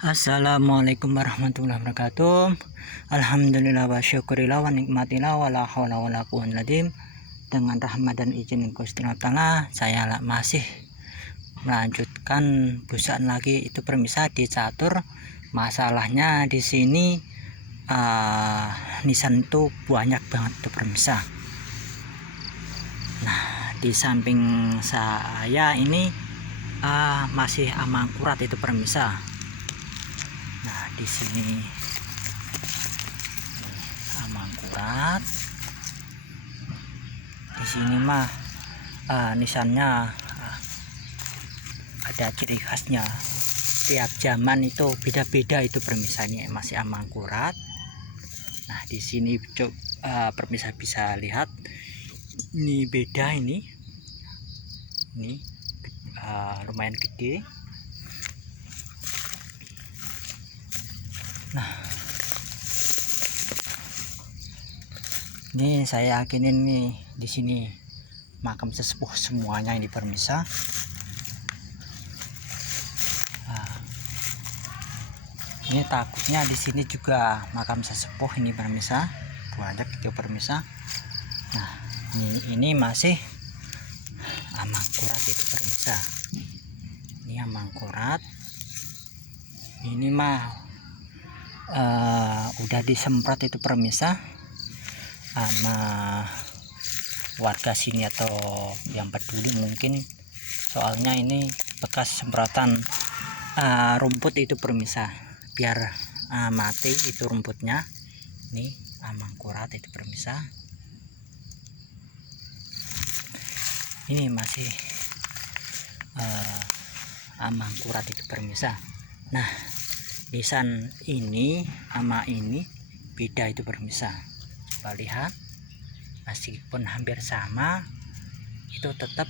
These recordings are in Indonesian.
Assalamualaikum warahmatullahi wabarakatuh. Alhamdulillah wa syukurillah wa nikmatillah wa la hawla wa la quwwata illa billah. Dengan rahmat dan izin Gusti Allah Ta'ala, saya masih melanjutkan busaan lagi itu permisah di catur. Masalahnya di sini nisan itu banyak banget itu permisah. Nah, di samping saya ini masih amangkurat itu permisah. Nah, di sini amangkurat. Di sini mah nisannya ada ciri khasnya. Setiap zaman itu beda-beda itu permisannya, masih amangkurat. Nah, di sini permisah bisa lihat ini beda ini lumayan gede. Nah, ini saya yakinin nih di sini makam sesepuh semuanya ini permisah. Nah, ini takutnya di sini juga makam sesepuh ini permisah, banyak itu permisah. Nah, ini masih amangkurat itu permisah. Ini amangkurat. Ini mah udah disemprot itu permisah sama warga sini atau yang peduli mungkin, soalnya ini bekas semprotan rumput itu permisah, biar mati itu rumputnya. Ini amangkurat itu permisah. Ini masih amangkurat itu permisah. Nah, nisan ini sama ini beda itu permisah. Coba lihat, meskipun hampir sama itu tetap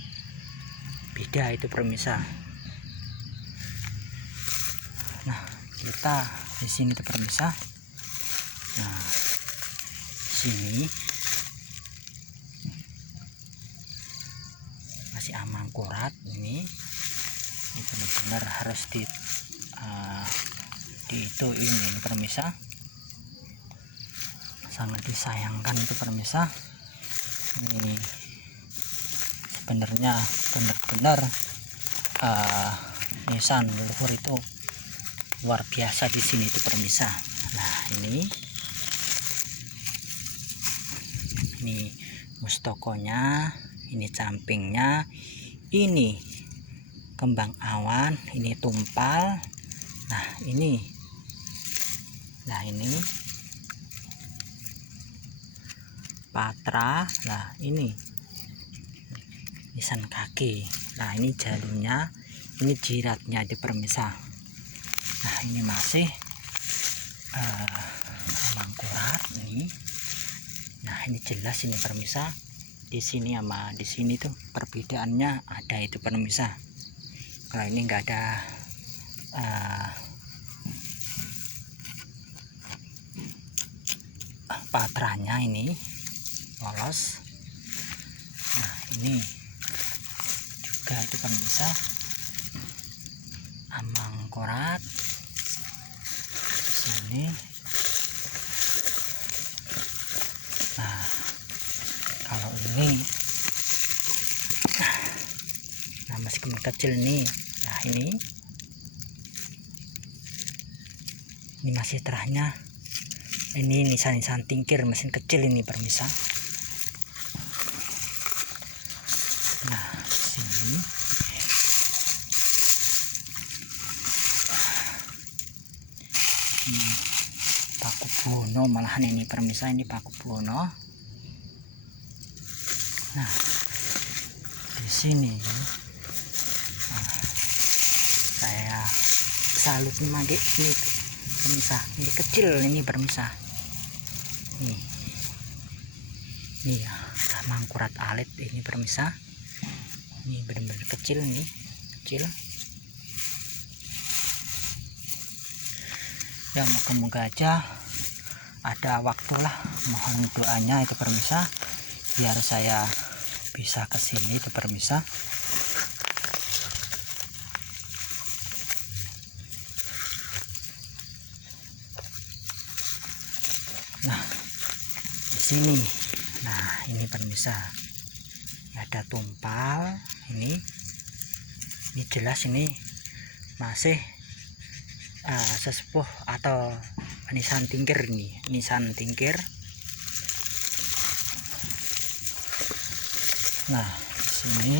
beda itu permisah. Nah, kita di sini itu permisah. Nah, sini masih amangkurat. Ini benar-benar harus ini permisah, sangat disayangkan itu permisah. Ini sebenarnya benar-benar nisan leluhur itu luar biasa di sini itu permisah. Nah, ini mustokonya, ini campingnya, ini kembang awan, ini tumpal. Nah, ini patra. Nah, ini nisan kaki. Nah, ini jalurnya, ini jiratnya di permisah. Nah, ini masih amangkurat ini. Nah, ini jelas ini permisah. Di sini sama di sini tuh perbedaannya ada itu permisah. Kalau ini enggak ada patranya, ini lolos. Nah, ini juga itu permisah amangkurat sini. Nah, kalau ini meskipun kecil nih. Nah, ini masih terahnya. Ini nisan-nisan tingkir mesin kecil ini permisah. Nah, sini Paku Buwono malahan ini permisah, ini Paku Buwono. Nah, di sini saya salut nih ini permisah, ini kecil ini permisah. Ini ya amangkurat alit ini permisah. Ini benar-benar kecil, nih kecil. Ya, moga-moga aja ada waktulah, mohon doanya itu permisah, biar saya bisa kesini itu permisah. Nah, di sini, nah ini pemirsa, ada tumpal. Ini jelas ini masih sesepuh atau nisan tingkir nih, nisan tingkir. Nah, di sini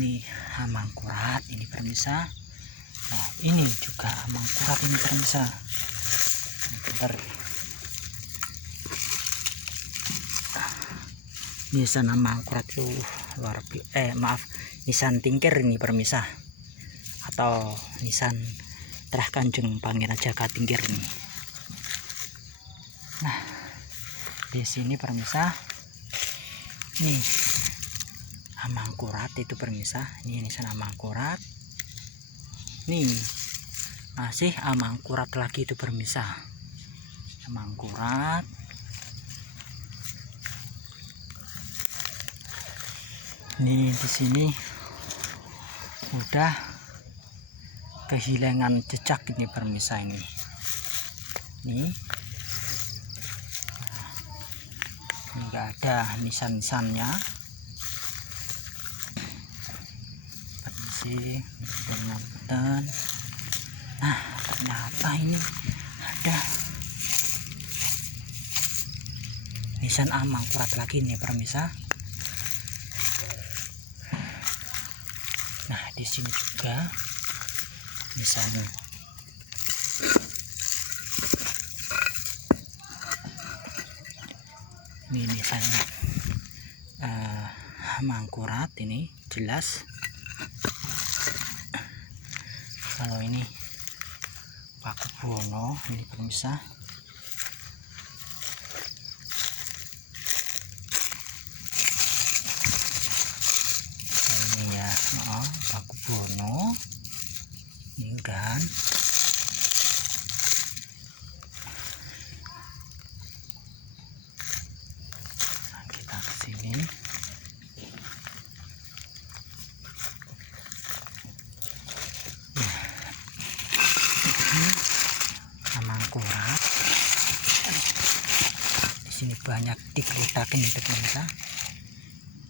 ini mangkurat ini pemirsa. Nah, ini juga mangkurat ini pemirsa. Bentar. Nisan mangkurat itu luar biasa. Maaf, nisan tingkir ini pemirsa, atau nisan Trah Kanjeng Pangeran Jakatingkir ini. Nah, di sini pemirsa, nih mangkurat itu pemirsa. Ini nisan mangkurat. Nih masih mangkurat lagi itu pemirsa. Mangkurat. Nih di sini udah kehilangan jejak ini pemirsa ini. Nih enggak ada nisan-nisannya. Permisi, benar. Nah, ternyata ini ada nisan mangkurat lagi nih pemirsa. Nah, di sini juga nisan ini nisan mangkurat ini jelas. Kalau ini Pakubuwono ini pemirsa. Ini ya, Pakubuwono ini kan. Nah, kita ke sini. Mangkurat. Di sini banyak dikelutakin itu pemirsa.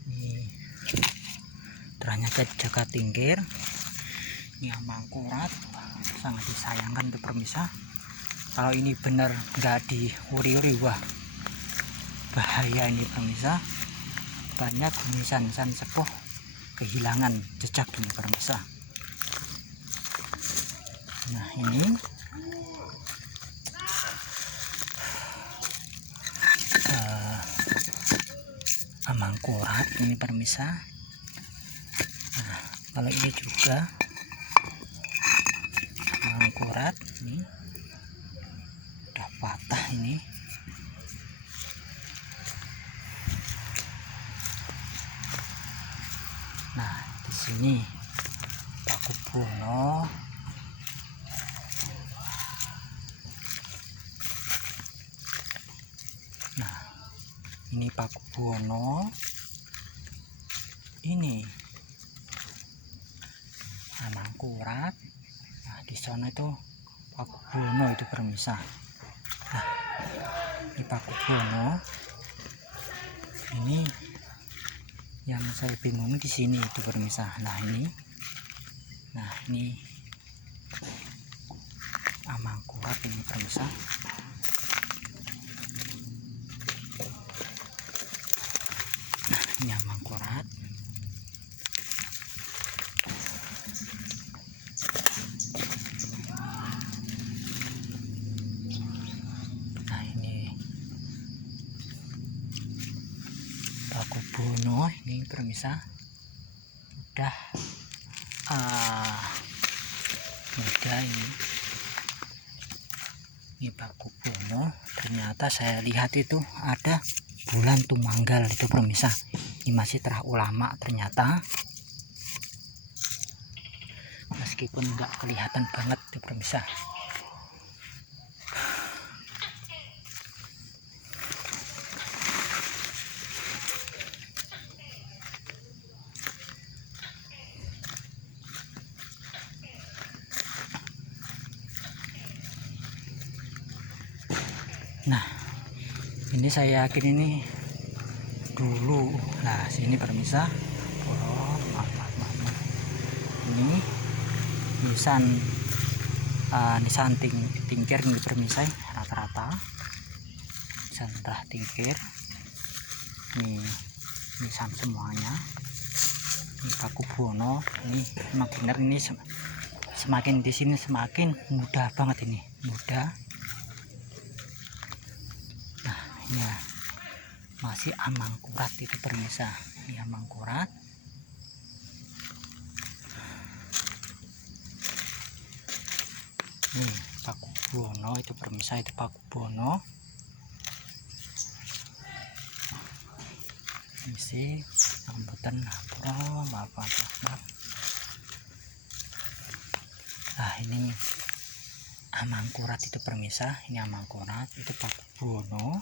Ini ternyata Jakatingkir. Ini mangkurat sangat disayangkan tuh pemirsa. Kalau ini benar nggak diuri-uri, wah bahaya ini pemirsa. Banyak nisan-nisan sepuh kehilangan jejak ini pemirsa. Nah, ini mangkurat ini pemirsa. Nah, kalau ini juga mangkurat ini udah patah ini. Nah, di sini Pakubuwono. Nah, ini Pakubuwono. Ini mangkurat. Nah, di sana itu Pakubuwono itu pemirsa. Nah, ini Pakubuwono. Ini yang saya bingung di sini itu pemirsa. Nah, ini mangkurat ini pemirsa. Nah, ini mangkurat. Nah, ini Pakubuwono ini pemirsa. Udah muda ini. Ini Pakubuwono. Ternyata saya lihat itu ada bulan Tumanggal itu pemirsa. Ini masih terah ulama ternyata, meskipun nggak kelihatan banget itu pemirsa. Nah, ini saya yakin ini dulu. Nah, sini permisa. Oh, maaf. Ini nisan tingkir nih permisa, rata-rata nisan tingkir. Nih nisan semuanya. Ini Paku Buwono. Ini memang benar, ini semakin di sini semakin mudah banget, ini mudah. Nah, ini ya, masih amangkurat itu permisa. Ini amangkurat. Nih Paku Buwono itu permisa, itu Paku Buwono. Ini sih rambutan maaf. Nah, ini amangkurat itu permisa, ini amangkurat, itu Paku Buwono.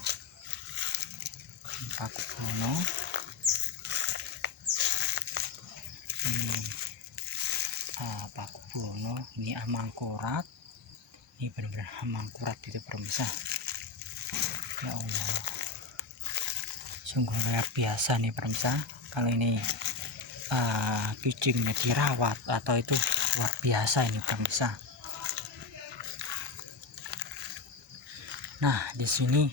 Ini Paku Buwono. Ini Paku Buwono, ini amangkurat. Ini benar-benar amangkurat itu permisa. Ya Allah, sungguh luar biasa nih permisa. Kalau ini kucingnya dirawat atau itu luar biasa ini permisa. Nah, di sini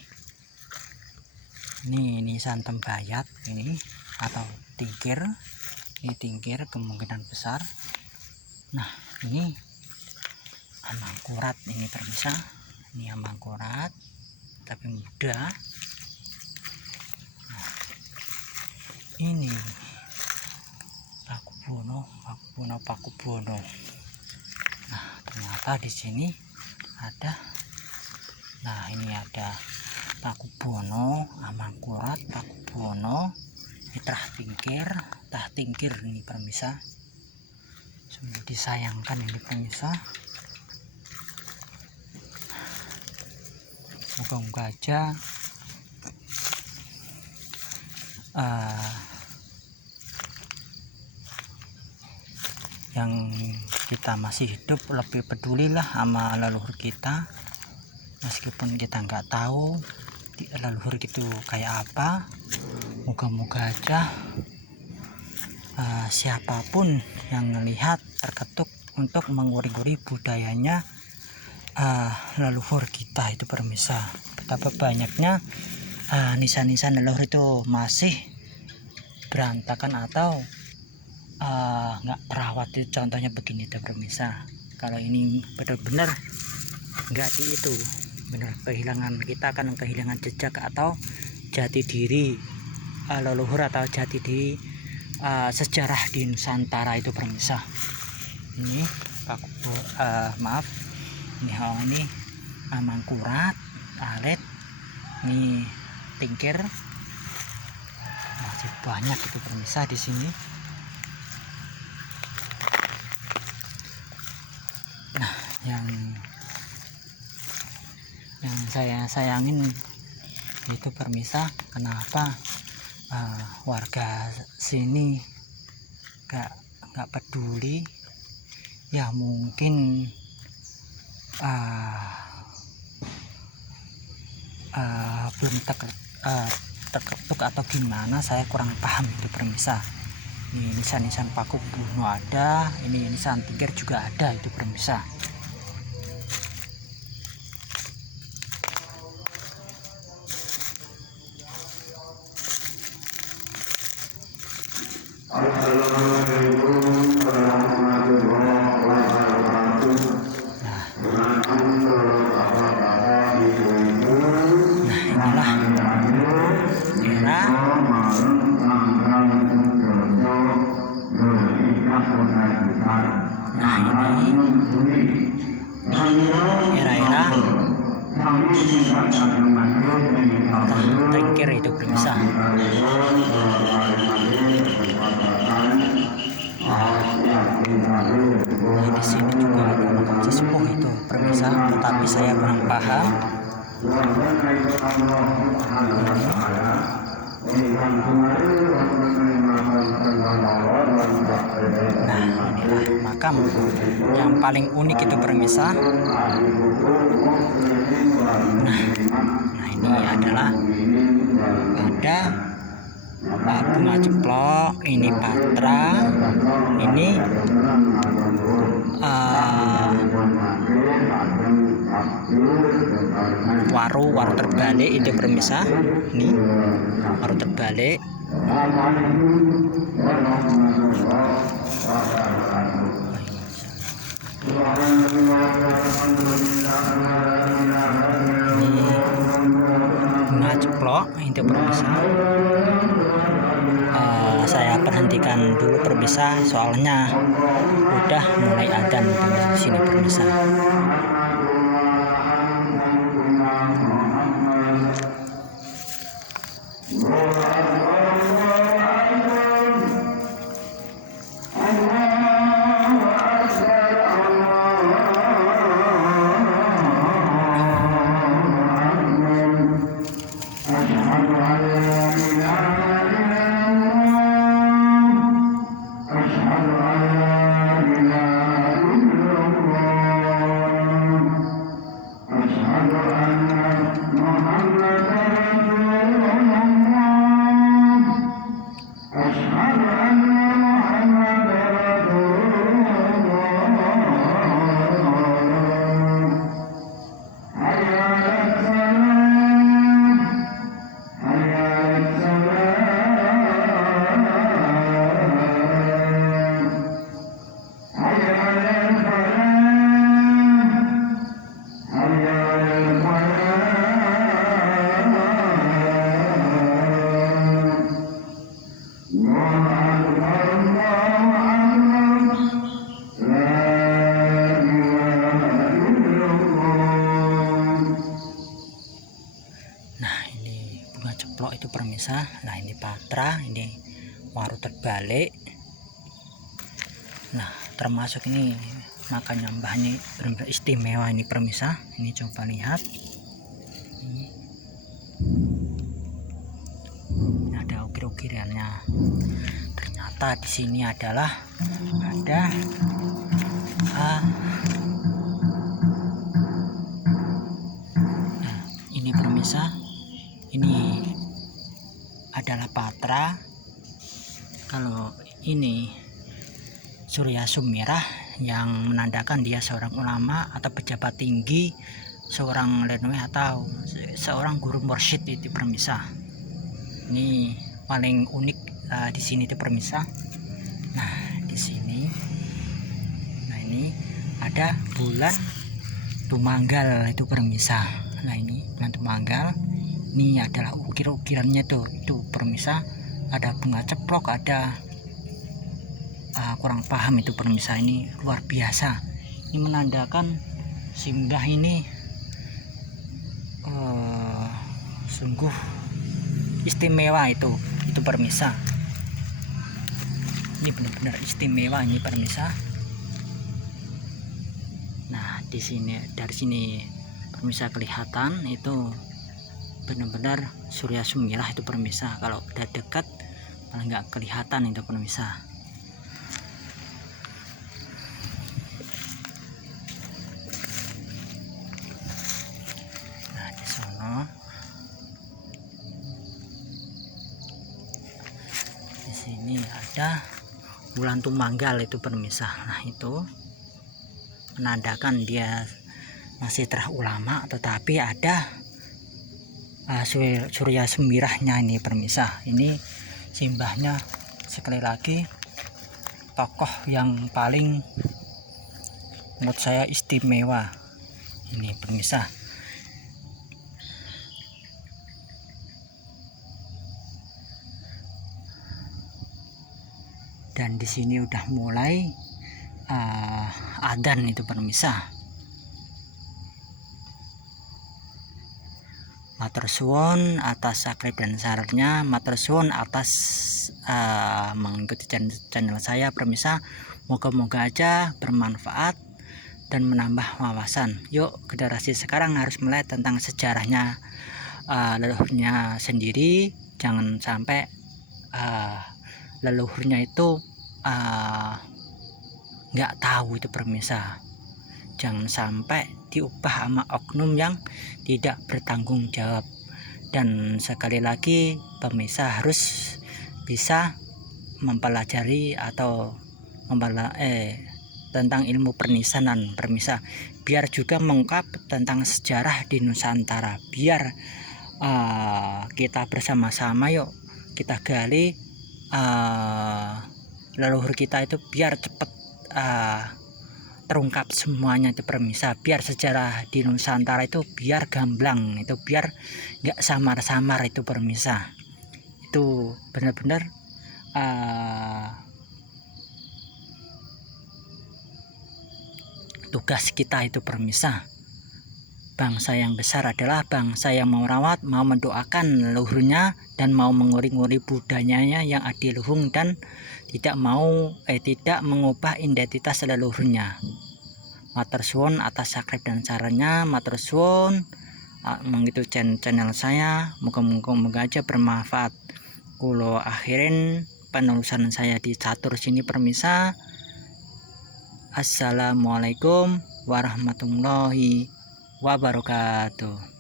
ini santan bayat ini atau tingkir. Ini tingkir kemungkinan besar. Nah, ini amangkurat ini permisa. Ini amangkurat tapi muda. Nah, ini Paku Buwono. Nah, ternyata di sini ada. Nah, ini ada Paku Buwono, amangkurat, Paku Buwono, ini tah tingkir ini permisa. Sungguh disayangkan ini permisa. Moga-moga aja yang kita masih hidup lebih pedulilah sama leluhur kita, meskipun kita nggak tahu leluhur itu kayak apa. Moga-moga aja siapapun yang melihat terketuk untuk menguri-guri budayanya leluhur kita itu permisa. Betapa banyaknya nisan-nisan leluhur itu masih berantakan atau nggak terawat. Itu contohnya begini itu permisa. Kalau ini benar-benar nggak itu benar kehilangan, kita akan kehilangan jejak atau jati diri leluhur atau jati diri sejarah di Nusantara itu permisa. Ini ini amangkurat, alet, ini tingkir, masih banyak itu permisa di sini. Nah, yang saya sayangin itu permisa, kenapa warga sini nggak peduli. Ya mungkin belum terketuk atau gimana, saya kurang paham itu permisa. Ini nisan-nisan Paku Buwono ada, ini nisan tingkir juga ada itu permisa. Era-era tingkir itu permisa. Di sini juga ada makam sesepuh itu permisa, tetapi saya kurang paham. Nah, inilah makam yang paling unik itu permisa. Nah ini adalah ada bunga ceplok, ini patra, ini waru terbalik itu pemirsa. Ini waru terbalik. Ini bunga ceplok itu pemirsa. Saya berhentikan dulu pemirsa, soalnya udah mulai adzan di sini pemirsa. Ceplok itu pemirsa. Nah ini patra, ini waru terbalik. Nah termasuk ini makanya mbahnya benar-benar istimewa ini pemirsa. Ini coba lihat, ini ada ukir-ukirannya. Ternyata di sini adalah ada ini pemirsa. Ini adalah patra. Kalau ini Surya Sumirah yang menandakan dia seorang ulama atau pejabat tinggi, seorang lenwe atau seorang guru mursyid itu pemirsa. Ini paling unik di sini itu pemirsa. Nah di sini, nah ini ada bulan Tumanggal itu pemirsa. Nah ini bulan Tumanggal. Ini adalah ukir-ukirannya tuh itu pemirsa. Ada bunga ceplok, ada kurang paham itu pemirsa. Ini luar biasa. Ini menandakan simbah ini sungguh istimewa itu pemirsa. Ini benar-benar istimewa ini pemirsa. Nah di sini, dari sini pemirsa kelihatan itu benar-benar Surya Sumirah itu pemirsa. Kalau udah dekat malah nggak kelihatan itu pemirsa. Nah di sono, di sini ada bulan Tumanggal itu pemirsa. Nah itu menandakan dia masih terulama, tetapi ada Surya Sumirahnya ini pemirsa. Ini simbahnya sekali lagi tokoh yang paling menurut saya istimewa ini pemirsa. Dan di sini udah mulai adzan itu pemirsa. Matur suwun atas subscribe dan sarannya, matur suwun atas mengikuti channel saya pemirsa. Moga-moga aja bermanfaat dan menambah wawasan. Yuk generasi sekarang harus melihat tentang sejarahnya leluhurnya sendiri. Jangan sampai leluhurnya itu nggak tahu itu pemirsa. Jangan sampai diubah sama oknum yang tidak bertanggung jawab. Dan sekali lagi pemirsa harus bisa mempelajari atau tentang ilmu permisanan pemirsa, biar juga mengungkap tentang sejarah di Nusantara, biar kita bersama-sama yuk kita gali leluhur kita itu biar cepat terungkap semuanya itu pemirsa, biar sejarah di Nusantara itu biar gamblang, itu biar nggak samar-samar itu pemirsa. Itu benar-benar tugas kita itu pemirsa. Bangsa yang besar adalah bangsa yang mau merawat, mau mendoakan leluhurnya, dan mau menguri-nguri budayanya yang adiluhung, dan tidak mengubah identitas leluhurnya. Matur suwun atas subscribe dan sarannya, matur suwun. Mengikuti channel saya, moga-moga aja bermanfaat. Kulo akhirin penulisan saya di catur sini permisa. Assalamualaikum warahmatullahi wabarakatuh.